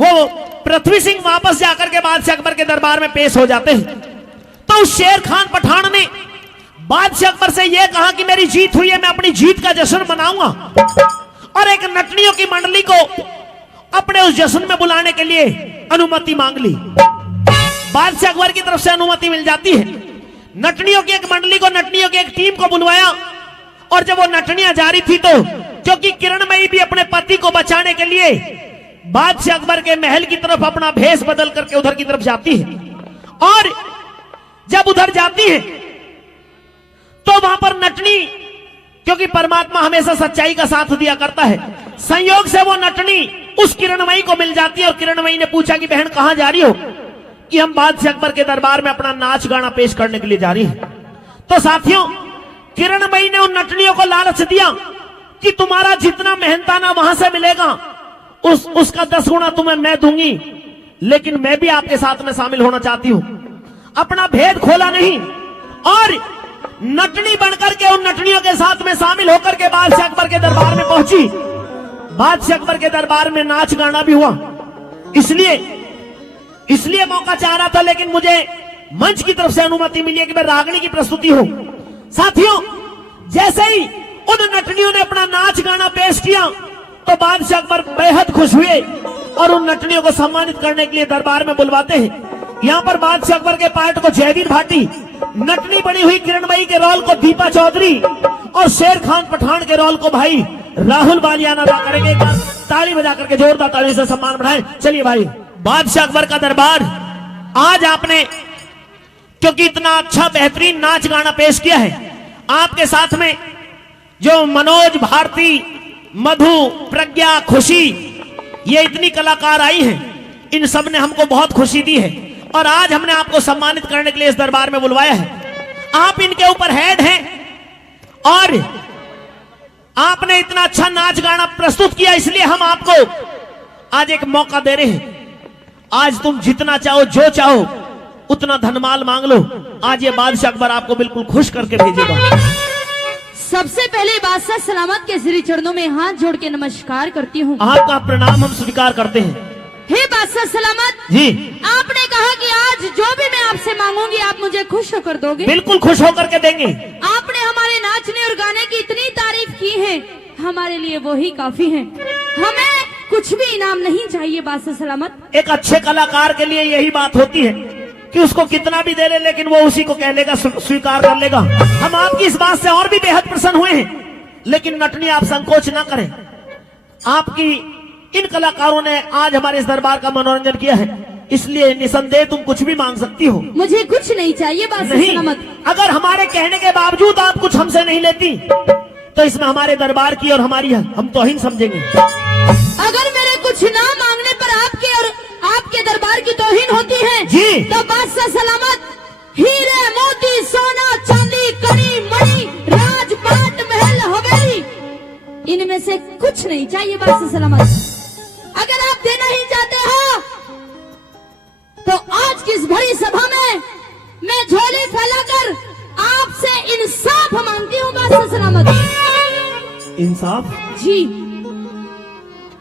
वो पृथ्वी सिंह वापस जाकर के बादशाह अकबर के दरबार में पेश हो जाते हैं। तो उस शेर खान पठान ने बादशाह अकबर से यह कहा कि मेरी जीत हुई है, मैं अपनी जीत का जश्न मनाऊंगा, और एक नटनियों की मंडली को अपने उस जश्न में बुलाने के लिए अनुमति मांग ली। बादशाह अकबर की तरफ से अनुमति मिल जाती है। नटनियों की एक मंडली को, नटनियों की एक टीम को बुलवाया, और जब वो नटनियां जा रही थी तो क्योंकि किरणमयी भी अपने पति को बचाने के लिए बादशाह अकबर के महल की तरफ अपना भेष बदल करके उधर की तरफ जाती है, और जब उधर जाती है तो वहां पर नटनी, क्योंकि परमात्मा हमेशा सच्चाई का साथ दिया करता है, संयोग से वो नटनी उस किरणमयी को मिल जाती है। और किरणमयी ने पूछा कि बहन कहां जा रही हो? कि हम बादशाह अकबर के दरबार में अपना नाच गाना पेश करने के लिए जा रही हैं। तो साथियों, किरणमयी ने उन नटनियों को लालच दिया कि तुम्हारा जितना मेहनताना वहां से मिलेगा उसका 10 गुना तुम्हें मैं दूंगी, लेकिन मैं भी आपके साथ में शामिल होना चाहती हूं। अपना भेद खोला नहीं और नटनी बनकर के उन नटनियों के साथ में शामिल होकर के बादशाह अकबर के दरबार में पहुंची। बादशाह अकबर के दरबार में नाच गाना भी हुआ, इसलिए मौका चाह रहा था, लेकिन मुझे मंच की तरफ से अनुमति मिली है कि मैं रागनी की प्रस्तुति हूं। साथियों, जैसे ही उन नटनियों ने अपना नाच गाना पेश किया तो बादशाह अकबर बेहद खुश हुए और उन नटनियों को सम्मानित करने के लिए दरबार में बुलवाते हैं। यहां पर बादशाह अकबर के पार्ट को जयवीर भाटी, नटनी बनी हुई किरणमयी के रोल को दीपा चौधरी, और शेर खान पठान के रोल को भाई राहुल बालियाना अदा करेंगे। ताली बजा करके जोरदार ताली से सम्मान बढ़ाएं। चलिए भाई, बादशाह अकबर का दरबार, आज आपने क्योंकि इतना अच्छा बेहतरीन नाच गाना पेश किया है, आपके साथ में जो मनोज, भारती, मधु, प्रज्ञा, खुशी, ये इतनी कलाकार आई हैं, इन सब ने हमको बहुत खुशी दी है और आज हमने आपको सम्मानित करने के लिए इस दरबार में बुलवाया है। आप इनके ऊपर हेड हैं और आपने इतना अच्छा नाच गाना प्रस्तुत किया, इसलिए हम आपको आज एक मौका दे रहे हैं। आज तुम जितना चाहो, जो चाहो उतना धनमाल मांग लो, आज ये बादशाह अकबर आपको बिल्कुल खुश करके भेजेगा। सबसे पहले बादशाह सलामत के श्री चरणों में हाथ जोड़ के नमस्कार करती हूँ। आपका प्रणाम हम स्वीकार करते हैं। हे बादशाह सलामत जी, आपने कहा कि आज जो भी मैं आपसे मांगूंगी आप मुझे खुश होकर दोगे। बिल्कुल खुश होकर के देंगे। आपने हमारे नाचने और गाने की इतनी तारीफ की है, हमारे लिए वो ही काफी है, हमें कुछ भी इनाम नहीं चाहिए। बादशाह सलामत, एक अच्छे कलाकार के लिए यही बात होती है कि उसको कितना भी दे ले, लेकिन वो उसी को कह लेगा, स्वीकार कर लेगा। हम आपकी इस बात से और भी बेहद प्रसन्न हुए हैं, लेकिन नटनी आप संकोच ना करें। आपकी इन कलाकारों ने आज हमारे इस दरबार का मनोरंजन किया है, इसलिए निसंदेह तुम कुछ भी मांग सकती हो। मुझे कुछ नहीं चाहिए बादशाह सलामत। अगर हमारे कहने के बावजूद आप कुछ हमसे नहीं लेती तो इसमें हमारे दरबार की और हमारी हम तौहीन समझेंगे। अगर मेरे कुछ ना मांगने पर आपके और आपके दरबार की तौहीन होती है जी, तो बादशाह सलामत, हीरे मोती सोना चांदी कड़ी मणि राजपाट महल हवेली, इनमें से कुछ नहीं चाहिए बादशाह सलामत। अगर आप देना ही चाहते हो तो आज की इस भरी सभा में मैं झोली फैलाकर आपसे इंसाफ मांगती हूँ बादशाह सलामत। इंसाफ? जी,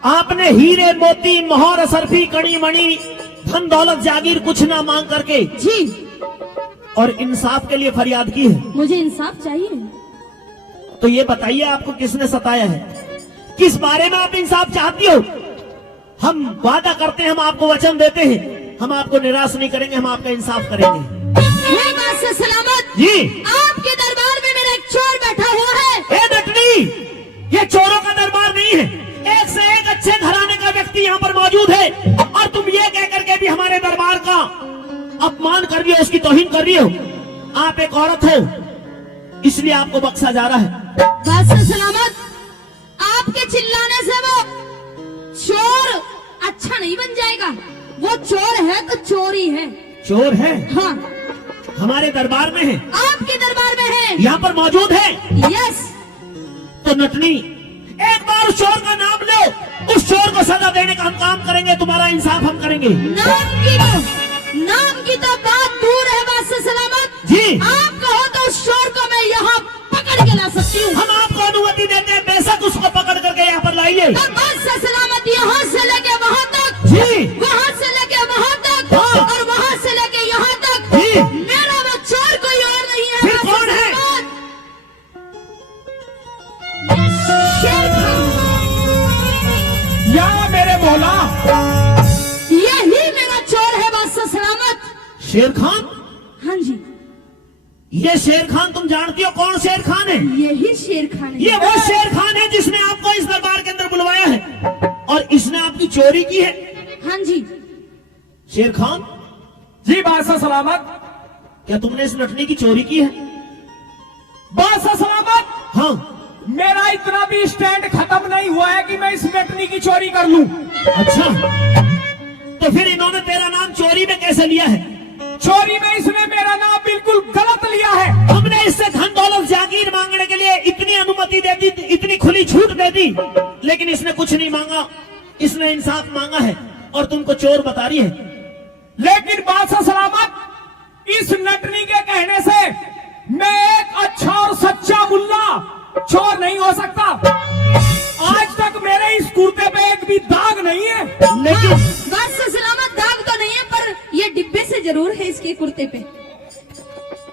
आपने हीरे मोती मोहर सरफी कड़ी मणि धन दौलत जागीर कुछ ना मांग करके जी, और इंसाफ के लिए फरियाद की है। मुझे इंसाफ चाहिए। तो ये बताइए आपको किसने सताया है, किस बारे में आप इंसाफ चाहती हो? हम वादा करते हैं, हम आपको वचन देते हैं, हम आपको निराश नहीं करेंगे, हम आपका इंसाफ करेंगे। हे बादशाह सलामत जी, आपके दरबार में मेरा एक चोर बैठा हुआ है। हे नटनी, ये चोरों का दरबार नहीं है, एक से एक अच्छे घराने का व्यक्ति यहाँ पर मौजूद है, और तुम ये कह करके भी हमारे दरबार का अपमान कर रही हो, उसकी तौहीन कर रही हो। आप एक औरत हो, इसलिए आपको बख्शा जा रहा है। बादशाह सलामत, आपके चिल्लाने से वो चोर अच्छा नहीं बन जाएगा। वो चोर है तो चोर ही है। चोर है? हाँ, हमारे दरबार में है, आपके दरबार में है, यहाँ पर मौजूद है। यस। तो नटनी, एक बार उस चोर का नाम लो, उस चोर को सजा देने का हम काम करेंगे, तुम्हारा इंसाफ हम करेंगे। नाम की तो बात दूर है बादशाह सलामत जी, आप कहो तो उस चोर को मैं यहाँ पकड़ के ला सकती हूँ। हम आपको अनुमति देते हैं, बेशक उसको पकड़ करके यहाँ पर लाइए। बादशाह सलामत यहाँ से लेके वहाँ तक जी, बोला। यही मेरा चोर है बादशाह सलामत। शेर खान, हाँ जी, ये शेर खान तुम जानती हो कौन शेर खान है? यही शेर खान है। ये वो शेर खान है जिसने आपको इस दरबार के अंदर बुलवाया है और इसने आपकी चोरी की है। हाँ जी, शेर खान, जी बादशाह सलामत। क्या तुमने इस नटनी की चोरी की है? बादशाह सलामत, हाँ। मेरा इतना भी स्टैंड खत्म नहीं हुआ है कि मैं इस नटनी की चोरी कर लूं। अच्छा, तो फिर इन्होंने तेरा नाम चोरी में कैसे लिया है? चोरी में इसने मेरा नाम बिल्कुल गलत लिया है। हमने इससे धन दौलत जागीर मांगने के लिए इतनी अनुमति दे दी, इतनी खुली छूट दे दी, लेकिन इसने कुछ नहीं मांगा। इसने इंसाफ मांगा है और तुमको चोर बता रही है। लेकिन बादशाह सलामत, इस नटनी के कहने से मैं एक अच्छा और सच्चा मुल्ला चोर नहीं हो सकता। आज तक मेरे इस कुर्ते पे एक भी दाग नहीं है। लेकिन बादशाह सलामत, दाग तो नहीं है पर ये डिब्बे से जरूर है इसके कुर्ते पे।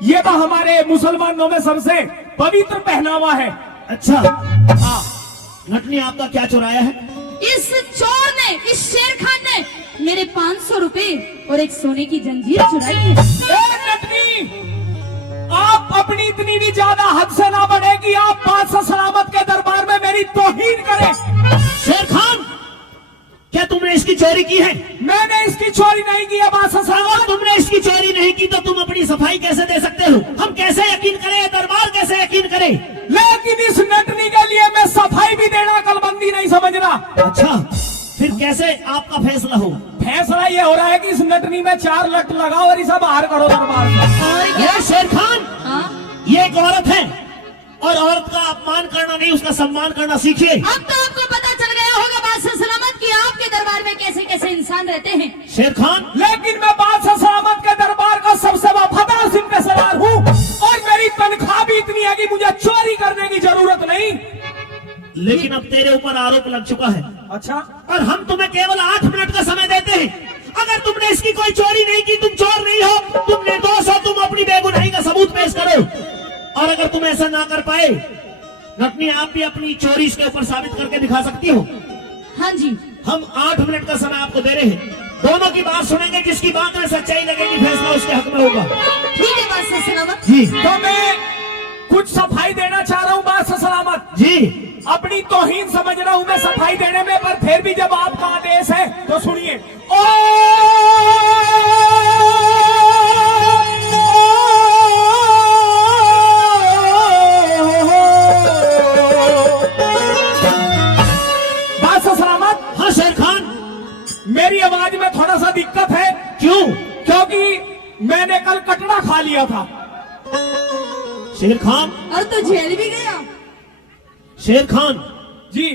ये तो हमारे मुसलमानों में सबसे पवित्र पहनावा है। अच्छा, हाँ, नटनी आपका क्या चुराया है? इस चोर ने, इस शेर खान ने मेरे 500 रुपए और एक सोने की जंजीर चुराई है। ए नटनी, आप अपनी इतनी भी ज्यादा हद से ना बढ़े कि आप बादशाह सलामत के दरबार में मेरी तौहीन करें। शेर खान, क्या तुमने इसकी चोरी की है? मैंने इसकी चोरी नहीं की है बादशाह अगर सलामत। तुमने इसकी चोरी नहीं की तो तुम अपनी सफाई कैसे दे सकते हो? हम कैसे यकीन करें? दरबार कैसे यकीन करे? लेकिन इस नटनी के लिए मैं सफाई भी देना कलबंदी नहीं समझना। अच्छा, फिर कैसे आपका फैसला हो? फैसला ये हो रहा है कि इस नटनी में 4 लट लगाओ और इसे बाहर करो दरबार से। और क्या? ये शेर खान, हाँ? ये एक औरत है और औरत का अपमान करना नहीं, उसका सम्मान करना सीखिए। अब तो आपको पता चल गया होगा बादशाह सलामत कि आपके दरबार में कैसे कैसे इंसान रहते हैं। शेर खान, लेकिन मैं बादशाह सलामत के दरबार का सबसे वफादार सिपहसालार हूँ और मेरी तनख्वाह भी इतनी है कि मुझे चोरी करने की जरूरत नहीं। लेकिन अब तेरे ऊपर आरोप लग चुका है अच्छा, और हम तुम्हें केवल 8 मिनट का समय देते हैं। अगर तुमने इसकी कोई चोरी नहीं की, तुम चोर नहीं हो, तुम निर्दोष हो, तुम अपनी बेगुनाही का सबूत पेश करो। और अगर तुम ऐसा ना कर पाए, नटनी आप भी अपनी चोरी इसके ऊपर साबित करके दिखा सकती हो। हाँ जी, हम 8 मिनट का समय आपको दे रहे हैं। दोनों की बात सुनेंगे, जिसकी बात में सच्चाई लगेगी फैसला उसके हक में होगा। ठीक है बादशाह सलामत। जी तो मैं कुछ सफाई देना चाह रहा हूँ बादशाह सलामत। जी, अपनी तौहीन समझ रहा हूं मैं सफाई देने में, पर फिर भी जब आपका आदेश है तो सुनिए। ओ बादशाह सलामत, हाँ शेर खान, मेरी आवाज में थोड़ा सा दिक्कत है। क्यों? क्योंकि मैंने कल कटड़ा खा लिया था। शेर खान, और तो जेल भी गया। शेर खान जी,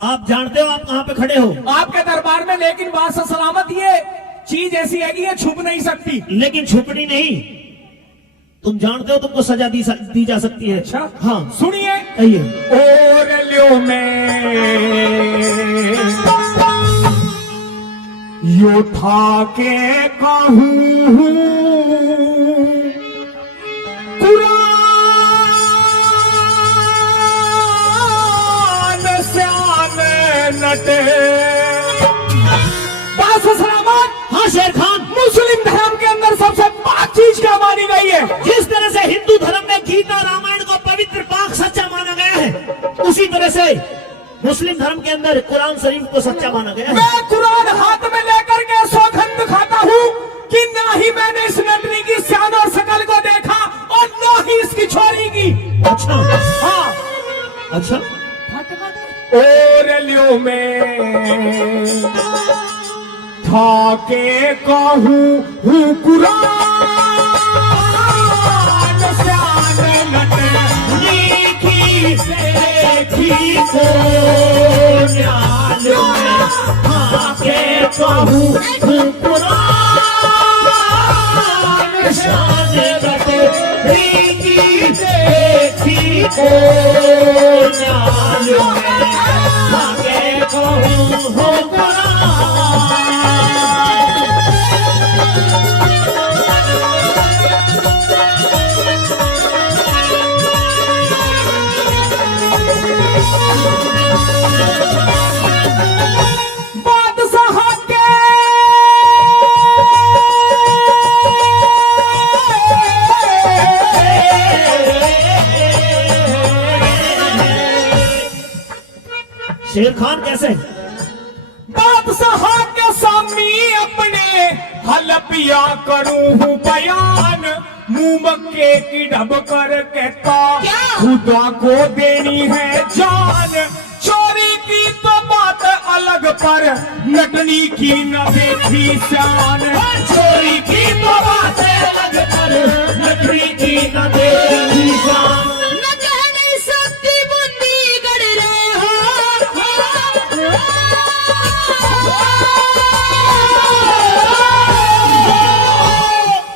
आप जानते हो आप कहाँ पे खड़े हो? आपके दरबार में, लेकिन बादशाह सलामत ये चीज ऐसी है कि ये छुप नहीं सकती। लेकिन छुपनी नहीं, तुम जानते हो तुमको सजा दी जा सकती है। अच्छा, हाँ, सुनिए। कहिए। और लियो में यो था के कहूँ नटे। बादशाह सलामत, हाँ शेर खान, मुस्लिम धर्म के अंदर सबसे पाक चीज क्या मानी गई है? जिस तरह से हिंदू धर्म में गीता रामायण को पवित्र पाक सच्चा माना गया है, उसी तरह से मुस्लिम धर्म के अंदर कुरान शरीफ को सच्चा माना गया है। मैं कुरान हाथ में लेकर के सौगंध खाता हूँ कि ना ही मैंने इस नटनी की शान और शकल को देखा और ना ही इसकी छोरी की। अच्छा, हाँ, अच्छा, और लियो में था के कहूँ हूँ कुरान शान नटनी देखी को न्याल में था के कहूँ हूँ कुरान शान नटनी देखी को न्याल में था के कहूँ हूँ कुरान। बादशाह के सामने अपने हलपिया करूं हूं बयान, मुंह मक्के की ढब कर कहता खुदा को देनी है जान। चोरी की तो बात अलग पर नटनी की न देखी शान, चोरी की तो बात अलग पर नटनी की न देखी शान। न कह नहीं सकती बुंदी गढ़ रहे हो,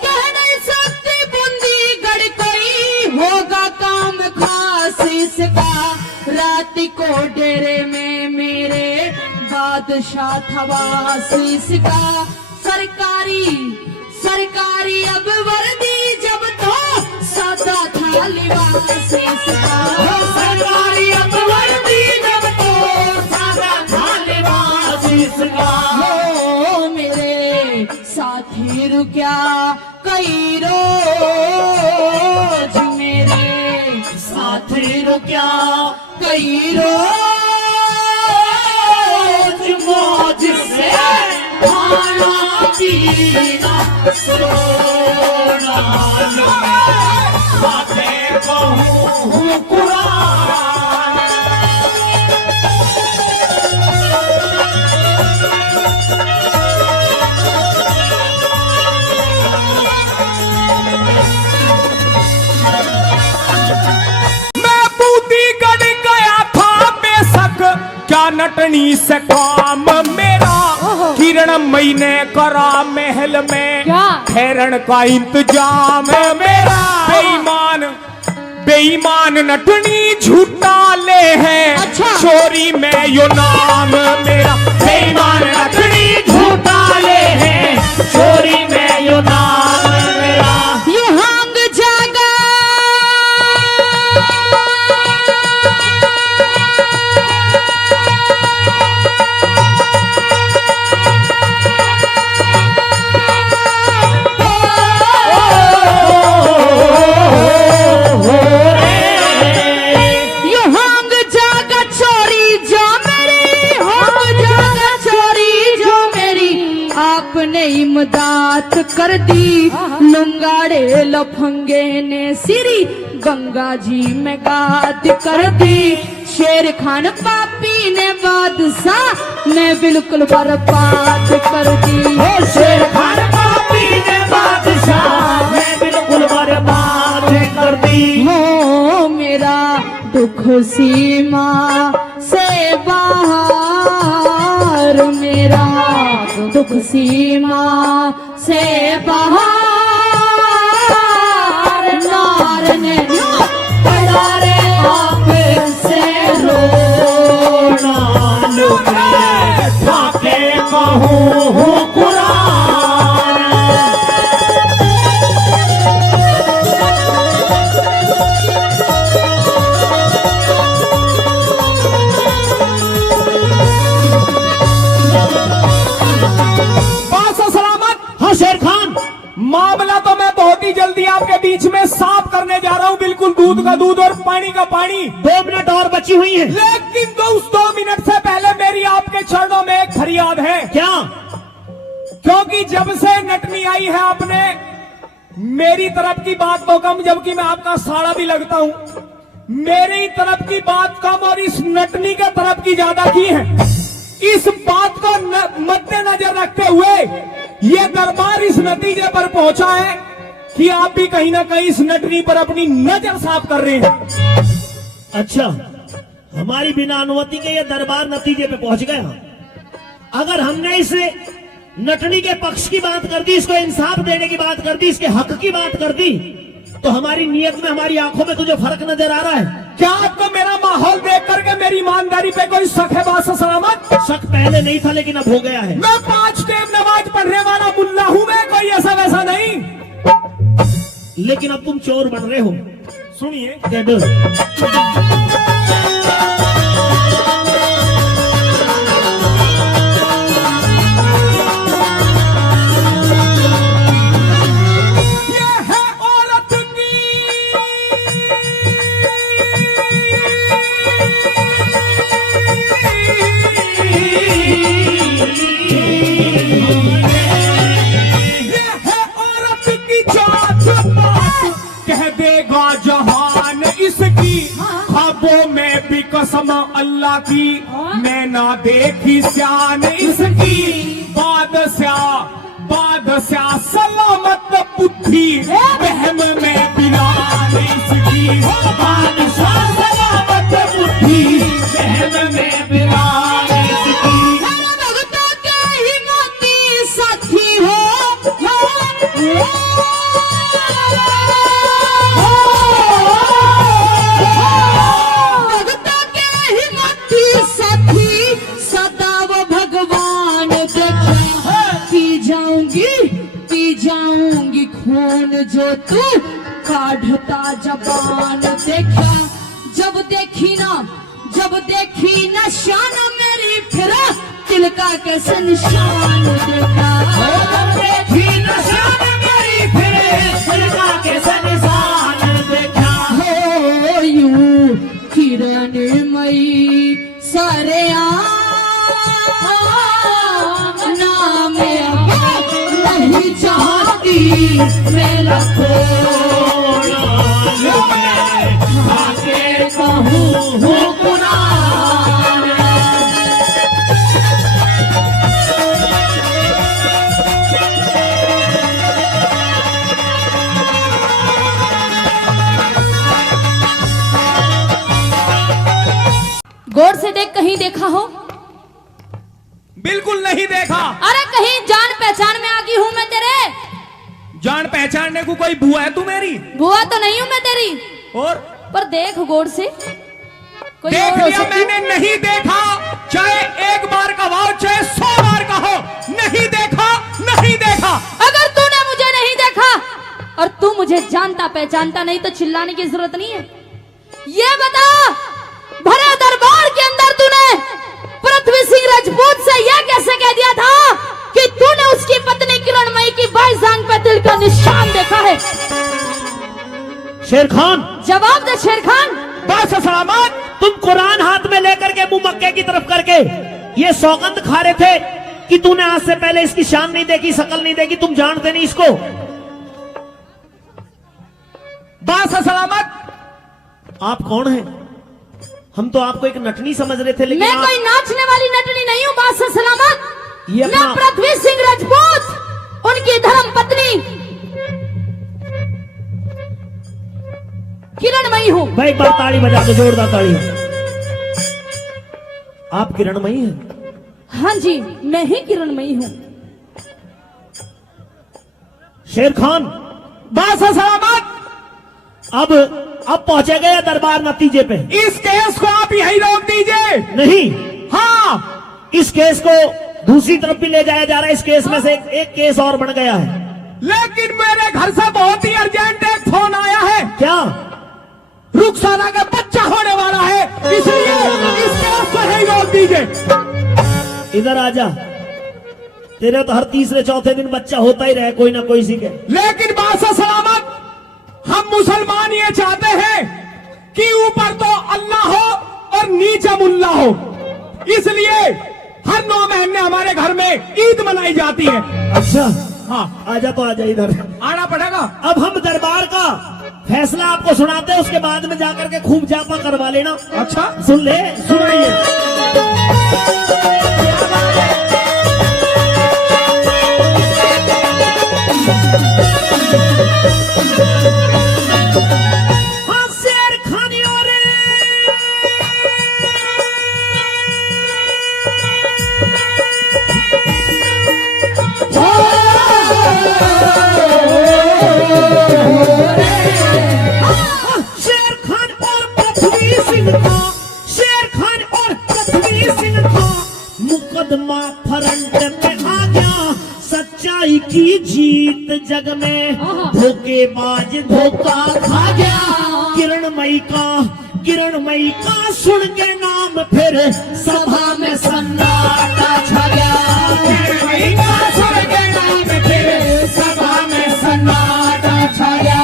कह नहीं सकती बुंदी गढ़ कोई होगा काम खास इसका। रात को डेरे में मेरे बादशाह था वास इसका। सरकारी सरकारी अब वर्दी जब तो सादा था लिबास इसका। सरकारी अब वर्दी जब तो सादा था लिबास इसका। हो मेरे साथी रुकिया कई रोज, मेरे साथी रुकिया कई रोज, मौज से खाना पीना सोना बातें कहूं कुरान। मैं बूंदीगढ़ गया था बेशक, क्या नटनी से काम मेरा। किरण मई ने करा महल में ठहरन का इंतजाम मेरा। बेईमान बेईमान नटनी झूठा ले है, अच्छा। चोरी में यो नाम मेरा। बेईमान नटनी झूठा ले है, चोरी में यो नाम मेरा। ये हांग जागा ये हांग जागा चोरी जो मेरी, हांग जागा चोरी जो मेरी। आपने इमदाद कर दी, लुंगाड़े लफंगे ने सिरी गंगा जी में गाद कर दी। शेर खान पापी ने बादशाह ने बिल्कुल बर्बाद कर दी। शेर खान पापी ने बादशाह ने बिल्कुल बर्बाद कर दी। हो मेरा दुख सीमा से बाहर, मेरा दुख सीमा से बाहर। नार ने पड़ा रे आप से रोना लुटे, ठाके कहूं कुरान। बादशाह सलामत। हाँ शेर खान, मामला तो मैं बहुत ही जल्दी आपके बीच में साफ करने जा रहा हूं, बिल्कुल दूध का दूध और पानी का पानी। 2 मिनट और बची हुई है। लेकिन दोस्त 2 मिनट से पहले मेरी आपके चरणों में एक फरियाद है। क्या? क्योंकि जब से नटनी आई है आपने मेरी तरफ की बात तो कम, जबकि मैं आपका साड़ा भी लगता हूं, मेरी तरफ की बात कम और इस नटनी के तरफ की ज्यादा की है। इस बात को मद्देनजर रखते हुए ये दरबार इस नतीजे पर पहुंचा है कि आप भी कहीं ना कहीं इस नटनी पर अपनी नजर साफ कर रहे हैं। अच्छा, हमारी बिना अनुमति के ये दरबार नतीजे पे पहुंच गया। अगर हमने इसे नटनी के पक्ष की बात कर दी, इसको इंसाफ देने की बात कर दी, इसके हक की बात कर दी, तो हमारी नीयत में, हमारी आंखों में तुझे फर्क नजर आ रहा है? क्या आपको मेरा माहौल देख करके मेरी ईमानदारी पे कोई शक है? बादशाह सलामत, शक पहले नहीं था लेकिन अब हो गया है। मैं 5 टाइम नमाज पढ़ने वाला मुल्ला हूं, मैं कोई ऐसा वैसा नहीं। लेकिन अब तुम चोर बन रहे हो। सुनिए, क्या डर? ये है औरत की कसम अल्लाह की मैं ना देखी श्यान इसकी, बादशाह सलामत बुद्धि वहम में बिलान इसकी, बादशाह सलामत बुद्धि वहम में बिलान इसकी। भगतों के ही मोती साथी हो, भगतों के ही मोती साथी सदा वो भगवान देखा, पी जाऊंगी खून जो तू काढ़ता जबान देखा। जब देखी ना शान मेरी फिर तिलका कैसे निशान देखा, जब देखी न शान मेरी फिर तिलका कैसे निशान देखा। हो यूं किरणमयी सारे नाम नहीं चाहती मैं लखों आके कहूँ हूँ कुरान। गौर से देख, कहीं देखा हो? बिल्कुल नहीं देखा। अरे कहीं जान पहचान में आ गई हूँ मैं तेरे? जान पहचानने को कोई बुआ है तू मेरी? बुआ तो नहीं हूँ मैं तेरी, और पर देख गौर से, कोई देख और हो लिया सकती? मैंने, नहीं देखा। चाहे एक बार का हो चाहे 100 बार का हो, नहीं देखा, नहीं देखा। अगर तूने मुझे नहीं देखा और तू मुझे जानता पहचानता नहीं तो चिल्लाने की जरूरत नहीं है। ये बता, भरे दरबार के अंदर तूने पृथ्वी सिंह राजपूत से यह कैसे कह दिया था कि तूने उसकी पत्नी किरणमयी की बाई जांग पे तिल का निशान देखा है? शेर खान, जवाब दे शेर खान। बस सलामत। तुम कुरान हाथ में लेकर के मुंह मक्के की तरफ करके ये सौगंध खा रहे थे कि तूने आज से पहले इसकी शान नहीं देखी, शकल नहीं देखी, तुम जानते नहीं इसको। बस सलामत। आप कौन हैं? हम तो आपको एक नटनी समझ रहे थे, लेकिन मैं आप... कोई नाचने वाली नटनी नहीं हूँ। बात से सलामत। ये मैं अपना- पृथ्वी सिंह राजपूत, उनकी धर्म पत्नी किरणमयी हूँ। भाई एक बार ताली बजा के, जोरदार ताली। आप किरणमयी हैं? हाँ जी, मैं ही किरणमयी हूँ। शेर खान, बस सलामत। अब पहुंचे गए दरबार नतीजे पे। इस केस को आप यही रोक दीजिए। नहीं, हाँ, इस केस को दूसरी तरफ भी ले जाया जा रहा है। इस केस में से एक केस और बन गया है। लेकिन मेरे घर से बहुत ही अर्जेंट एक फोन आया है। क्या? रुखसाना का बच्चा होने वाला है, इसलिए इस केस को यही रोक दीजिए। इधर आजा। तेरे तो हर तीसरे चौथे दिन बच्चा होता ही रहे कोई ना कोई सी के। लेकिन बादशाह सलामत, हम मुसलमान ये चाहते हैं कि ऊपर तो अल्लाह हो और नीचे मुल्ला हो, इसलिए हर 9 महीने हमारे घर में ईद मनाई जाती है। अच्छा, हाँ, आजा तो आजा इधर। आना पड़ेगा। अब हम दरबार का फैसला आपको सुनाते हैं, उसके बाद में जाकर के खूब जापा करवा लेना। अच्छा, सुन ले, सुन रही है। हाँ, शेर खानी और शेर खान और पृथ्वी सिंह का, शेर खान और पृथ्वी सिंह का मुकदमा फ्रंट में आ गया। सच्चाई की जीत जग में, धोखेबाज धोखा खा गया। किरणमयी का सुन के नाम फिर सभा में सन्नाटा छा गया। किरणमयी का सुन के नाम फिर सभा में सन्नाटा छा गया।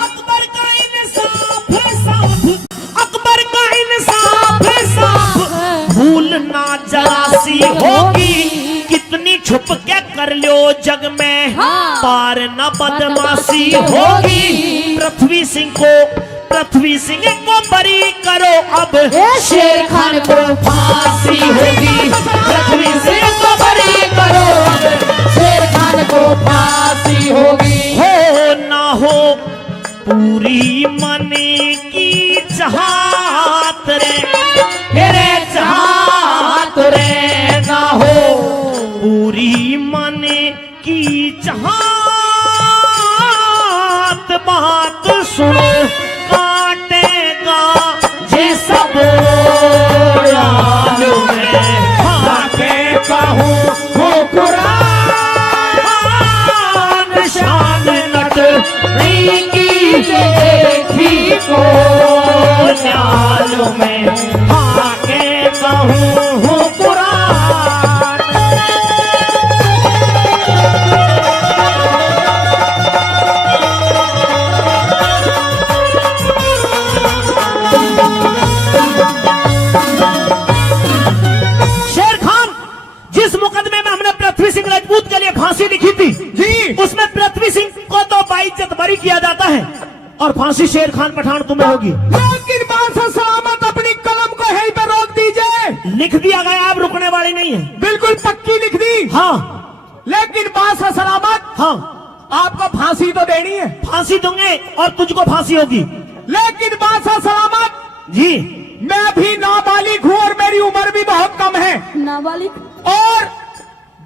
अकबर का इंसाफ है साफ, अकबर का इंसाफ है साफ। भूल ना जरा सी होगी, कितनी छुप के कर लो जग में, हाँ। पार न बदमाशी होगी। पृथ्वी सिंह को बरी करो अब शेर खान को फांसी होगी। पृथ्वी सिंह को बरी करो अब शेर खान को फांसी होगी। हो ना हो पूरी मन की चाहत रे मेरे चाहत रे, ना हो पूरी मन की चाहत, बात सुनो काटेगा ये सब याद में आके कहूँ हो कुरान शान नट की देखी को न्याल में आके कहूँ हूँ कुरान। शेर खान, जिस मुकदमे में हमने पृथ्वी सिंह राजपूत के लिए फांसी लिखी थी जी, उसमें पृथ्वी सिंह को तो बाइज्जत बरी किया जाता है और फांसी शेर खान पठान तुम्हें होगी। लेकिन बादशाह सलामत अपनी कलम को यहीं पे रोक दीजिए। लिख दिया गया, आप रुकने वाली नहीं है। बिल्कुल पक्की लिख दी। हाँ लेकिन बादशाह सलामत हाँ, आपको फांसी तो देनी है। फांसी दूंगे और तुझको फांसी होगी। लेकिन बादशाह सलामत जी, मैं भी नाबालिग हूँ और मेरी उम्र भी बहुत कम है नाबालिग और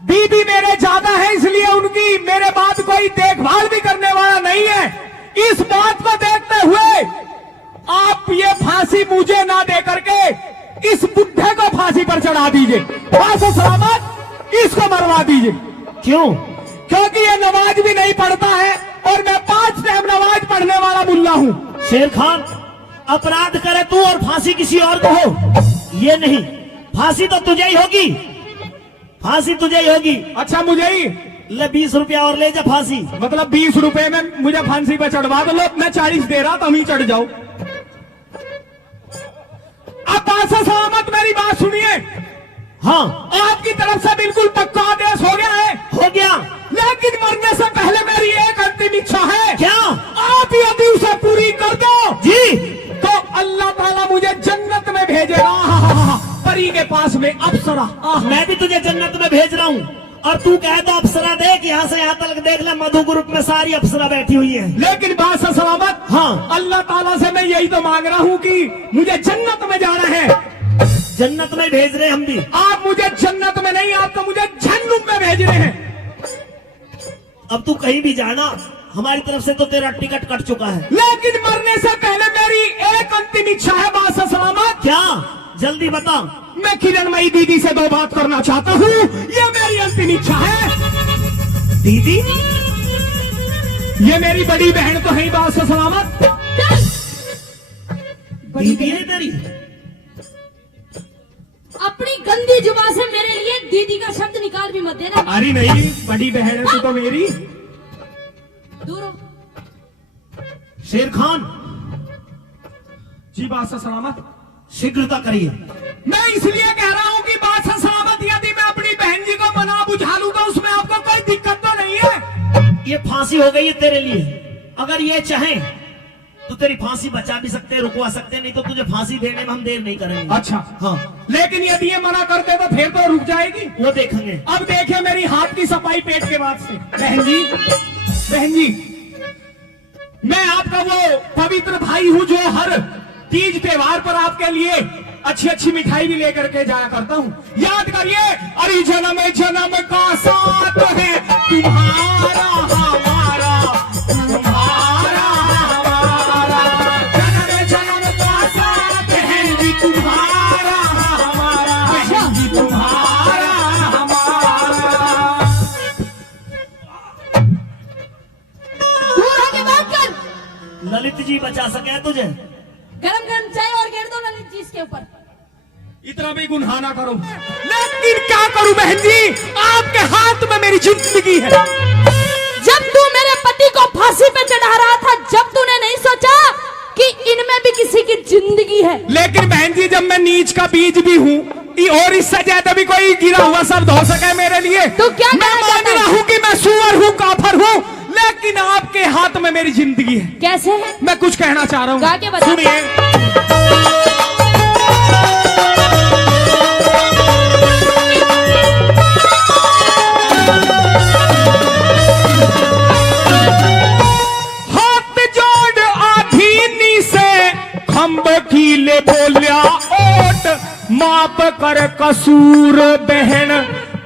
बीबी मेरे ज्यादा है, इसलिए उनकी मेरे बाद कोई देखभाल भी करने वाला नहीं है। इस बात को देखते हुए आप ये फांसी मुझे ना दे करके इस बुढ़े को फांसी पर चढ़ा दीजिए। बादशाह सलामत इसको मरवा दीजिए। क्यों? क्योंकि ये नमाज भी नहीं पढ़ता है और मैं 5 टाइम नमाज पढ़ने वाला मुल्ला हूँ। शेर खान, अपराध करे तू और फांसी किसी और को हो, ये नहीं। फांसी तो तुझे ही होगी, फांसी तुझे ही होगी। अच्छा मुझे ही ले 20 रुपया और ले जा फांसी। मतलब 20 रुपए में मुझे फांसी पे चढ़वा दो। लो मैं 40 दे रहा, तुम ही चढ़ जाओ। अब बादशाह सलामत मेरी बात सुनिए। हाँ, आपकी तरफ से बिल्कुल पक्का आदेश हो गया है। हो गया। लेकिन मरने से पहले मेरी एक अंतिम इच्छा है। क्या? आप यदि उसे पूरी कर दो जी, तो अल्लाह ताला मुझे जन्नत में भेजेगा, परी के पास में अप्सरा। मैं भी तुझे जन्नत में भेज रहा हूँ और तू कहे तो अप्सरा देख, यहाँ से यहाँ तक देख ले, मधु ग्रुप में सारी अप्सरा बैठी हुई है। लेकिन बादशाह सलामत, हाँ, अल्लाह ताला से मैं यही तो मांग रहा हूँ कि मुझे जन्नत में जाना है। जन्नत में भेज रहे हम भी। आप मुझे जन्नत में नहीं, आप तो मुझे जहन्नुम में भेज रहे हैं। अब तू कहीं भी जाना, हमारी तरफ से तो तेरा टिकट कट चुका है। लेकिन मरने से पहले मेरी एक अंतिम इच्छा है बादशाह सलामत। क्या? जल्दी बता। मैं किरणमयी दीदी से 2 बात करना चाहता हूँ, ये मेरी अंतिम इच्छा है। दीदी? ये मेरी बड़ी बहन तो है ही बादशाह सलामत। दीदी है तेरी? अपनी गंदी जुबान से मेरे लिए दीदी का शब्द निकाल भी मत देना। अरे नहीं, बड़ी बहन है तो मेरी। दूर हो। शेर खान, जी बादशाह सलामत। शीघ्रता करिए। मैं इसलिए कह रहा हूँ कि बादशाह सलामत यदि मैं अपनी बहन जी को मना बुझा लूँ तो उसमें आपको कोई दिक्कत तो नहीं है। ये फांसी हो गई है तेरे लिए। अगर ये चाहे तो तेरी फांसी बचा भी सकते, रुकवा सकते, नहीं तो तुझे फांसी देने में हम देर नहीं करेंगे। अच्छा हाँ, लेकिन यदि ये मना करते तो फिर तो रुक जाएगी। वो देखेंगे। अब देखिए मेरी हाथ की सफाई पेट के बाद से। बहन जी, बहन जी, मैं आपका वो पवित्र भाई हूँ जो हर तीज त्योहार पर आपके लिए अच्छी अच्छी मिठाई भी लेकर के जाया करता हूँ। याद करिए, अरे जन्म जन्म का साथ है तुम्हारा हमारा, तुम्हारा हमारा, जन्म जन्म का साथ है जी तुम्हारा हमारा, जी तुम्हारा हमारा। दूर होके बात कर। ललित जी बचा सके तुझे। गरम गरम चाय और गिर दो ललित जी इसके ऊपर। इतना भी गुनाह ना करो। लेकिन क्या करूं बहन जी, आपके हाथ में मेरी जिंदगी है। जब तू मेरे पति को फांसी पे चढ़ा रहा था, जब तूने नहीं सोचा कि इनमें भी किसी की जिंदगी है। लेकिन बहन जी, जब मैं नीच का बीज भी हूँ और इससे ज्यादा भी कोई गिरा हुआ शब्द हो सके मेरे लिए, तो क्या मैं मान रहा हूँ कि मैं सुअर हूँ, काफर हूँ, लेकिन आपके के हाथ में मेरी जिंदगी है। कैसे है? मैं कुछ कहना चाह रहा हूँ, गा के बता। सुनिए। हाथ जोड़ आधीनी से खम्ब कीले बोलिया ओट, माप कर कसूर बहन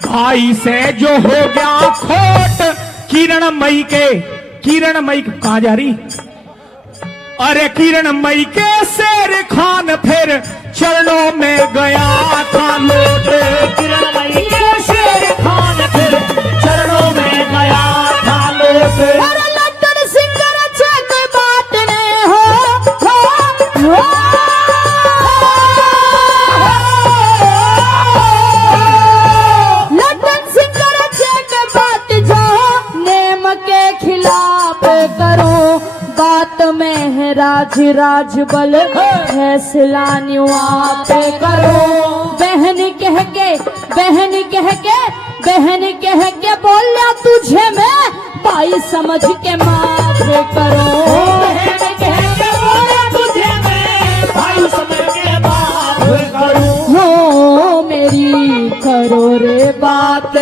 भाई से जो हो गया खोट। किरण मई कहाँ जा रही? अरे किरण मई के शेर खान फिर चरणों में गया था लौट। किरण मई के शेर खान फिर चरणों में गया था लौट। अरे लट्टन सिंगर चक बाटने हो लट्टन सिंगर चक बात जो नेम के खिलाफ करो, बात में है राज बल फैसला न्यू आप करो। बहन कह के बोलिया तुझे मैं भाई समझ के माफ करो। बहन कह के बोलिया तुझे मैं भाई समझ के माफ करूं। हो मेरी करो रे बात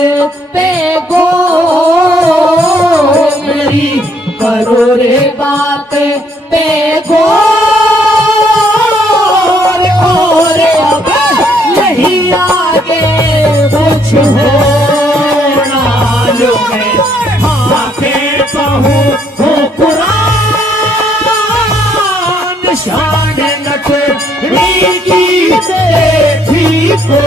पे गौर, मेरी करो रे बात पे गौर। और अब नहीं आगे कुछ होना जो मैं आके कहूँ हो कुरान, शान नटनी की देखी को